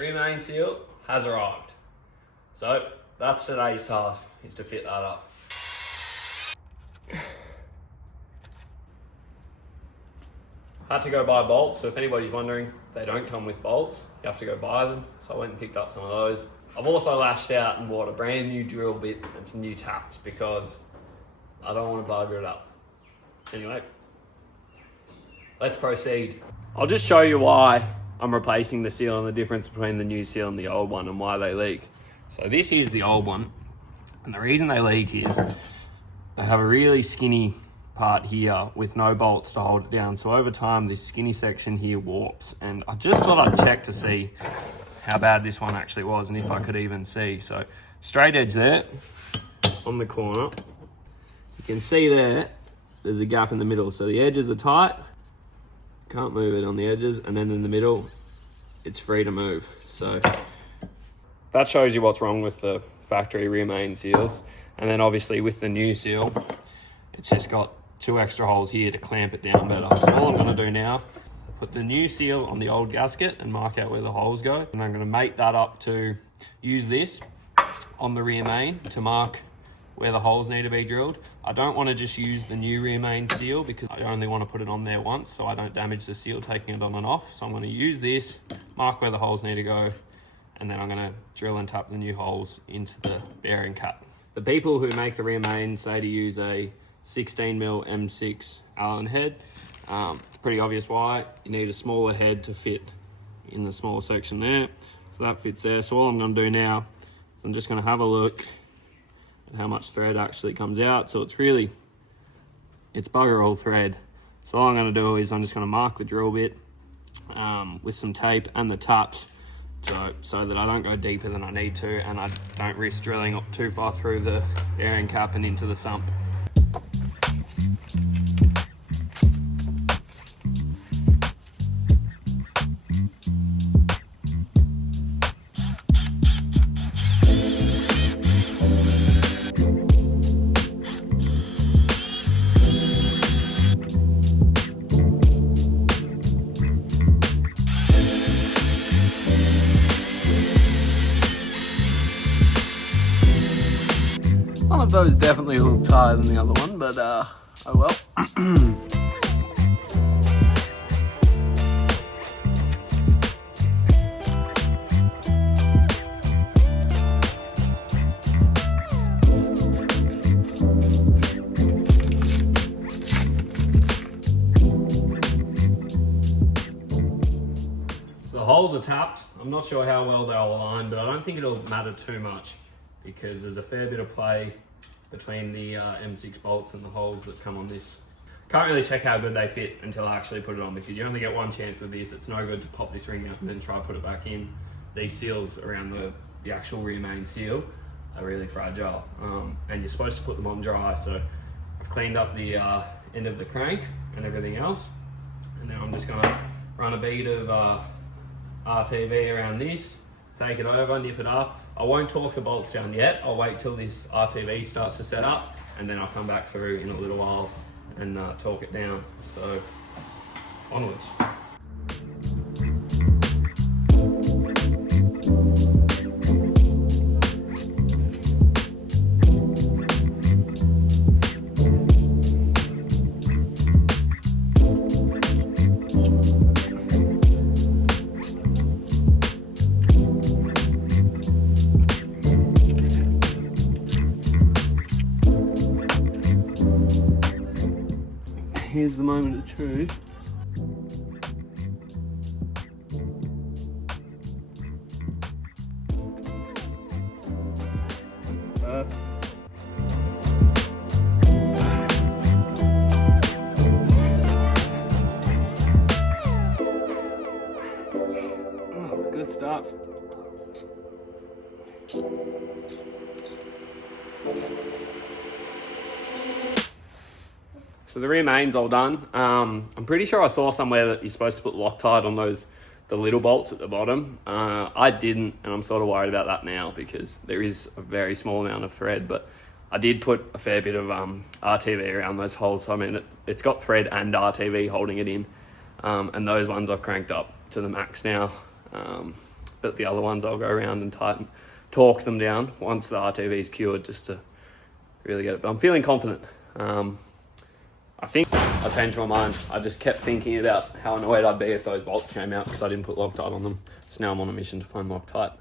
Remain seal has arrived. So that's today's task, is to fit that up. Had to go buy bolts, so if anybody's wondering, they don't come with bolts. You have to go buy them. So I went and picked up some of those. I've also lashed out and bought a brand new drill bit and some new taps because I don't want to bugger it up. Anyway, let's proceed. I'll just show you why I'm replacing the seal and the difference between the new seal and the old one and why they leak. So this is the old one, and the reason they leak is they have a really skinny part here with no bolts to hold it down. So over time, this skinny section here warps, and I just thought I'd check to see how bad this one actually was and if I could even see. So straight edge there on the corner, you can see there's a gap in the middle. So the edges are tight, can't move it on the edges, and then in the middle, it's free to move. So that shows you what's wrong with the factory remain seals. And then obviously with the new seal, it's just got 2 extra holes here to clamp it down better. So all I'm gonna do now, put the new seal on the old gasket and mark out where the holes go. And I'm gonna mate that up to use this on the rear main to mark where the holes need to be drilled. I don't wanna just use the new rear main seal because I only wanna put it on there once so I don't damage the seal taking it on and off. So I'm gonna use this, mark where the holes need to go, and then I'm gonna drill and tap the new holes into the bearing cap. The people who make the rear main say to use a 16mm M6 Allen head. It's pretty obvious why. You need a smaller head to fit in the small section there. So that fits there. So all I'm gonna do now is I'm just gonna have a look at how much thread actually comes out. So it's bugger all thread. So all I'm gonna do is I'm just gonna mark the drill bit with some tape and the taps so that I don't go deeper than I need to and I don't risk drilling up too far through the bearing cap and into the sump. One of those definitely a little tighter than the other one, but oh well. So the holes are tapped. I'm not sure how well they'll align, but I don't think it'll matter too much because there's a fair bit of play between the M6 bolts and the holes that come on this. Can't really check how good they fit until I actually put it on because you only get one chance with this. It's no good to pop this ring out and then try to put it back in. These seals around the actual rear main seal are really fragile and you're supposed to put them on dry. So I've cleaned up the end of the crank and everything else. And now I'm just gonna run a bead of RTV around this, take it over, nip it up. I won't torque the bolts down yet. I'll wait till this RTV starts to set up and then I'll come back through in a little while and torque it down. So onwards. Here's the moment of truth. Good stuff. So the rear main's all done. I'm pretty sure I saw somewhere that you're supposed to put Loctite on the little bolts at the bottom. I didn't, and I'm sort of worried about that now because there is a very small amount of thread, but I did put a fair bit of RTV around those holes. So I mean, it's got thread and RTV holding it in, and those ones I've cranked up to the max now. but the other ones I'll go around and torque them down once the RTV is cured, just to really get it. But I'm feeling confident. I think I changed my mind. I just kept thinking about how annoyed I'd be if those bolts came out because I didn't put Loctite on them. So now I'm on a mission to find Loctite.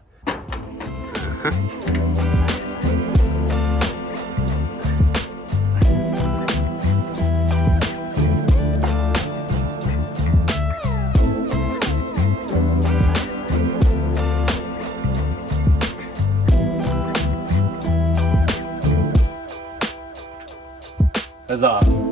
Huzzah.